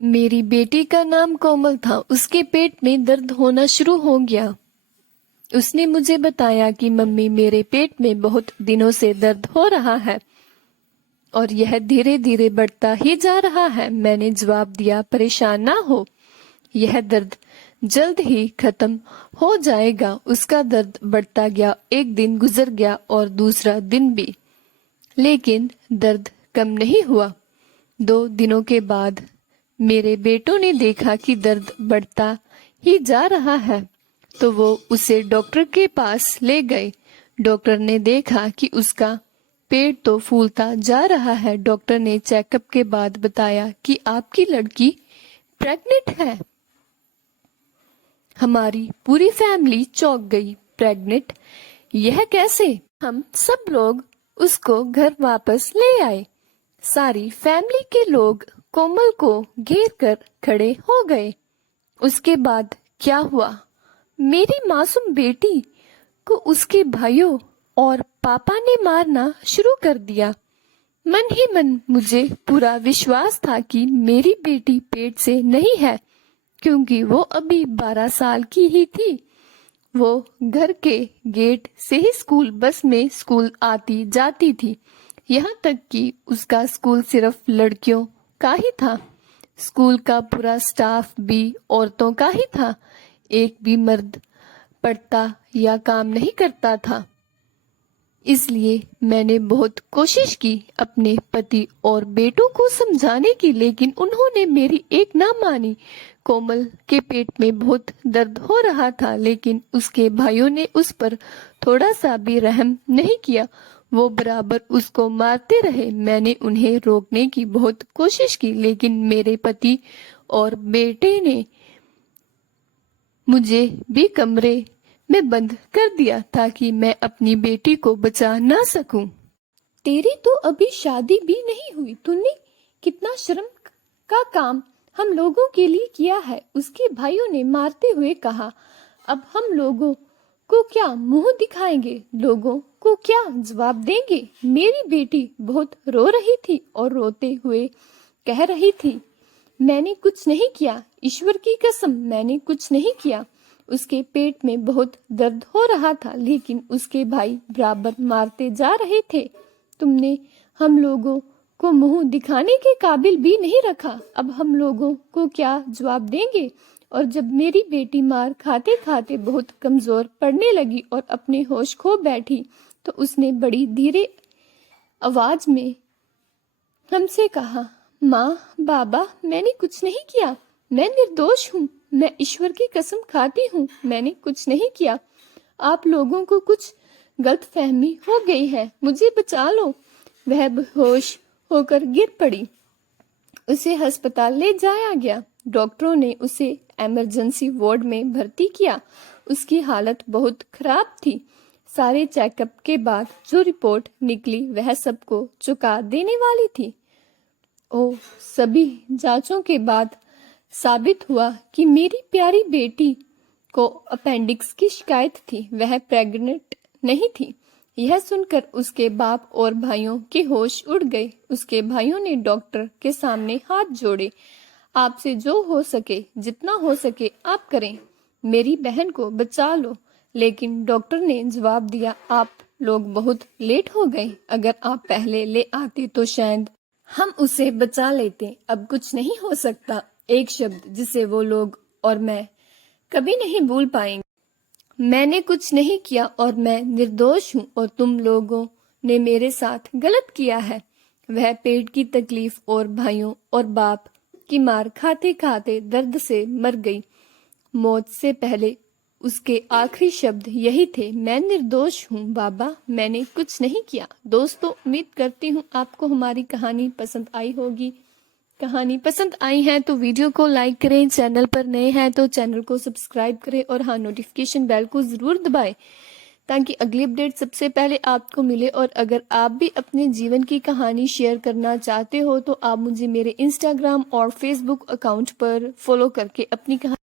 मेरी बेटी का नाम कोमल था। उसके पेट में दर्द होना शुरू हो गया। उसने मुझे बताया कि मम्मी, मेरे पेट में बहुत दिनों से दर्द हो रहा है और यह धीरे धीरे बढ़ता ही जा रहा है। मैंने जवाब दिया, परेशान ना हो, यह दर्द जल्द ही खत्म हो जाएगा। उसका दर्द बढ़ता गया। एक दिन गुजर गया और दूसरा दिन भी, लेकिन दर्द कम नहीं हुआ। 2 दिनों के बाद मेरे बेटों ने देखा कि दर्द बढ़ता ही जा रहा है, तो वो उसे डॉक्टर के पास ले गए। डॉक्टर ने देखा कि उसका पेट तो फूलता जा रहा है। डॉक्टर ने चेकअप के बाद बताया कि आपकी लड़की प्रेग्नेंट है। हमारी पूरी फैमिली चौंक गई। प्रेग्नेंट? यह कैसे? हम सब लोग उसको घर वापस ले आए। सारी फैमिली के लोग कोमल को घेर कर खड़े हो गए। उसके बाद क्या हुआ? मेरी मासूम बेटी को उसके भाइयों और पापा ने मारना शुरू कर दिया। मन ही मन मुझे पूरा विश्वास था कि मेरी बेटी पेट से नहीं है, क्योंकि वो अभी 12 साल की ही थी। वो घर के गेट से ही स्कूल बस में स्कूल आती जाती थी। यहाँ तक कि उसका स्कूल सिर्फ लड़कियों का ही था। स्कूल का पूरा स्टाफ भी औरतों का ही था। एक भी मर्द पढ़ता या काम नहीं करता था। इसलिए मैंने बहुत कोशिश की अपने पति और बेटों को समझाने की, लेकिन उन्होंने मेरी एक ना मानी। कोमल के पेट में बहुत दर्द हो रहा था, लेकिन उसके भाइयों ने उस पर थोड़ा सा भी रहम नहीं किया। वो बराबर उसको मारते रहे। मैंने उन्हें रोकने की बहुत कोशिश की, लेकिन मेरे पति और बेटे ने मुझे भी कमरे में बंद कर दिया ताकि मैं अपनी बेटी को बचा ना सकूं। तेरी तो अभी शादी भी नहीं हुई। तूने कितना शर्म का काम हम लोगों के लिए किया है, उसके भाइयों ने मारते हुए कहा। अब हम लोगों को क्या मुंह दिखाएंगे? लोगों को क्या जवाब देंगे? मेरी बेटी बहुत रो रही थी और रोते हुए कह रही थी, मैंने कुछ नहीं किया, ईश्वर की कसम, मैंने कुछ नहीं किया। उसके पेट में बहुत दर्द हो रहा था, लेकिन उसके भाई बराबर मारते जा रहे थे। तुमने हम लोगों को मुंह दिखाने के काबिल भी नहीं रखा। अब हम लोगों को क्या जवाब देंगे? और जब मेरी बेटी मार खाते खाते बहुत कमजोर पड़ने लगी और अपने होश खो बैठी, तो उसने बड़ी धीरे आवाज में हमसे कहा, माँ, बाबा, मैंने कुछ नहीं किया, मैं निर्दोष हूँ, मैं ईश्वर की कसम खाती हूँ, मैंने कुछ नहीं किया। आप लोगों को कुछ गलतफहमी हो गई है, मुझे बचा लो। वह बेहोश होकर गिर पड़ी। उसे अस्पताल ले जाया गया। डॉक्टरों ने उसे इमरजेंसी वार्ड में भर्ती किया। उसकी हालत बहुत खराब थी। सारे चेकअप के बाद जो रिपोर्ट निकली वह सबको चौंका देने वाली थी। सभी जांचों के बाद साबित हुआ कि मेरी प्यारी बेटी को अपेंडिक्स की शिकायत थी। वह प्रेग्नेंट नहीं थी। यह सुनकर उसके बाप और भाइयों के होश उड़ गए। उसके भाइयों ने डॉक्टर के सामने हाथ जोड़े। आपसे जो हो सके, जितना हो सके आप करें, मेरी बहन को बचा लो। लेकिन डॉक्टर ने जवाब दिया, आप लोग बहुत लेट हो गए। अगर आप पहले ले आते तो शायद हम उसे बचा लेते। अब कुछ नहीं हो सकता। एक शब्द जिसे वो लोग और मैं कभी नहीं भूल पाएंगे। मैंने कुछ नहीं किया और मैं निर्दोष हूँ और तुम लोगों ने मेरे साथ गलत किया है। वह पेट की तकलीफ और भाइयों और बाप की मार खाते खाते दर्द से मर गई। मौत से पहले उसके आखिरी शब्द यही थे, मैं निर्दोष हूँ बाबा, मैंने कुछ नहीं किया। दोस्तों, उम्मीद करती हूँ आपको हमारी कहानी पसंद आई होगी। कहानी पसंद आई है तो वीडियो को लाइक करें, चैनल पर नए हैं तो चैनल को सब्सक्राइब करें और हाँ, नोटिफिकेशन बेल को जरूर दबाएं ताकि अगली अपडेट सबसे पहले आपको मिले। और अगर आप भी अपने जीवन की कहानी शेयर करना चाहते हो तो आप मुझे मेरे इंस्टाग्राम और फेसबुक अकाउंट पर फॉलो करके अपनी कहानी